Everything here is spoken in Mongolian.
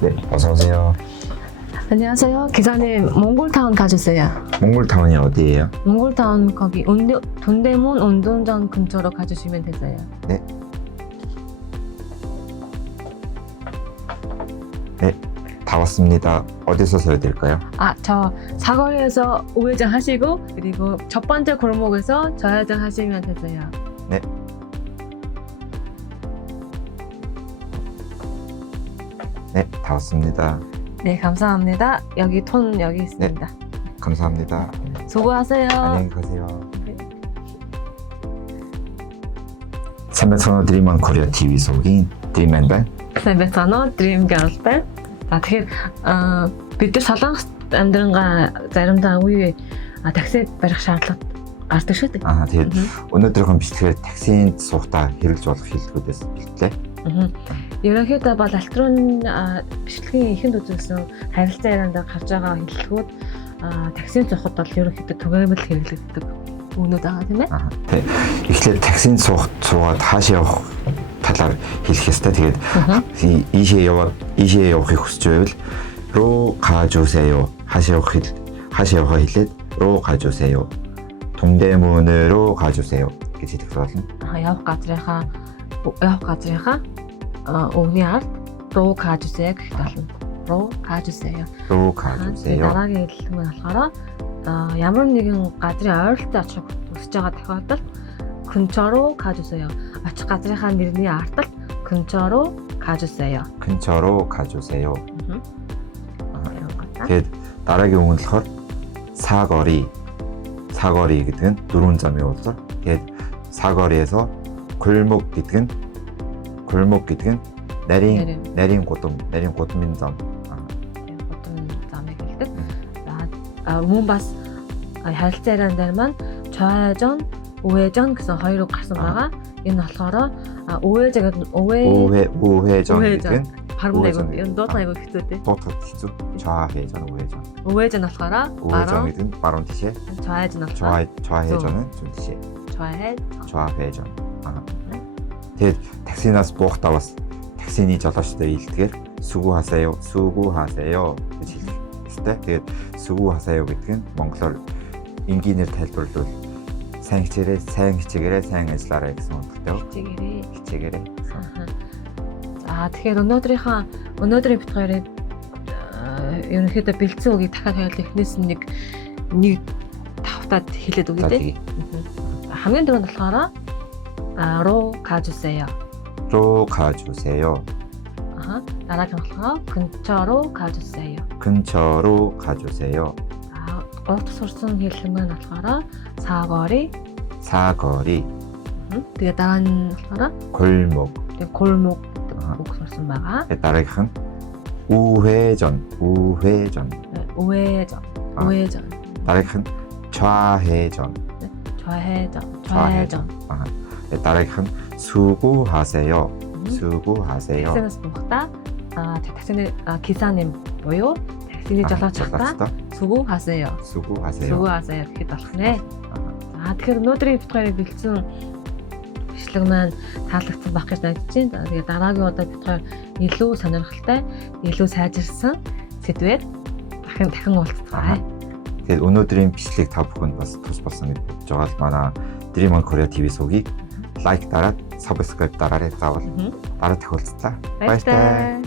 네, 어서 오세요. 안녕하세요. 기사님, 몽골타운 가주세요. 몽골타운이 어디예요? 몽골타운 거기 동대문 운동장 근처로 가주시면 되세요. 네. 네, 다 왔습니다. 어디서 서야 될까요? 저 사거리에서 우회전 하시고 그리고 첫 번째 골목에서 좌회전 하시면 되세요. 네. 네, 다 왔습니다. 네, 감사합니다. 여기 톤 여기 있습니다. 네. 감사합니다. 수고하세요. 안녕히 가세요. 네. 300선호 드림원 코리아 TV 속인 드림맨발. Сайн Dream Girl байна. Тэгэхээр бид нар Солонгосд амьдрангаа заримдаа үе такси барих шаардлага гардаг шүү дээ. Тэгээд өнөөдрийнхөө бичлэгээр таксинд суухдаа хэрэглэж болох хэллэгүүдээс бэлтлээ. Ерөнхийдөө бол алтрын бичлэгийн ихэнд үзүүлсэн харилцаа ярианд гарч байгаа хэллэгүүд таксинд суухад бол ерөнхийдөө түгээмэл хэрэглэгддэг өгнөд байгаа тийм ээ. Тэг. Эхлээд таксинд суугаад хаашаа явах талаар хэлэх ёстой. Тэгээд ийшээ явахыг хүсэж байвал руу 가주세요. хаашаа явахаа хэлээд руу 가주세요. 동대문으로 가주세요 гэж хэлэх болно. Явах газрынхаа өвний ард руу 가주세요 гэх болно. руу 가주세요. руу 가주세요. дараагийн хэллэг нь болохоор ямар нэгэн газрын ойролцоо очих хүсэж байгаа тохиолдолд 근처로 가주세요. очих газрынхаа нэрний артал 근처로 가주세요. 근처로 가주세요. тэгээд дараагийн үг нь болохоор 사거리 гэдэг нь дөрвөн замын уулзал. тэгээд 사거리에서 골목 гэдэг нь нарийн гудамын зам. гудамын замыг хэлдэг. За мөн бас харилцаа яриан дээр маань 좌회전, 우회전 гэсэн хоёр үг гарсан байгаа. Энэ болохоор 우회전 гэдэг нь парамнайг энэ дуудлага айгүй хэцүү дээ. дуудлага хэцүү. 좌회전, 우회전. 우회전 болохоор 우회전 гэдэг нь баруун тишээ. 좌회전 болохоор 좌회전은 зүүн тишээ. 좌회전. тэгээд таксинаас буухдаа бас таксины жолоочтой илтгэхээр 수고하세요 гэж хэлэх ёстой. тэгээд 수고하세요 гэдэг нь монголоор энгийнээр тайлбарлавал сайн хичээгээрэй, сайн ажиллаарай гэсэн утгатай. хичээгээрэй. За тэгэхээр өнөөдрийн бит хоёрын ерөнхийдөө бэлдсэн үгийг дахиад хоёул эхнээс нэг тавтаад хэлээд өгье дээ. хамгийн түрүүнд болохоор руу 가주세요. дараагийн болохоор 근처로 가주세요. урд сурсан хэллэг маань болохоор 사거리. тэгээ дараа нь болохоор 골목 үг сурсан байгаа. дараагийнх нь 우회전. дараагийнх нь 좌회전. дараагийнх нь 수고하세요. таксинаас буухта таксины 기사님 буюу таксины жолоочтой 수고하세요 гэхэд болох нэ. За тэгэхээр өнөөдрийн бит хоёрыг бэлдсэн бичлэг маань таалагдсан байх гэж найдаж байна. Тэгээ дараагийн удаа бит хоёр илүү сонирхолтой, илүү сайжирсан сэдвээр дахин уулзцгаая. тэгээд өнөөдрийн бичлэг та бүхэнд бас тус болсон гэж бодож байгаа л манай Dream Korea TV сувгийг лайк дараад, subscribe дараарай заавал. дараа тохиолдлоо. Баяртай.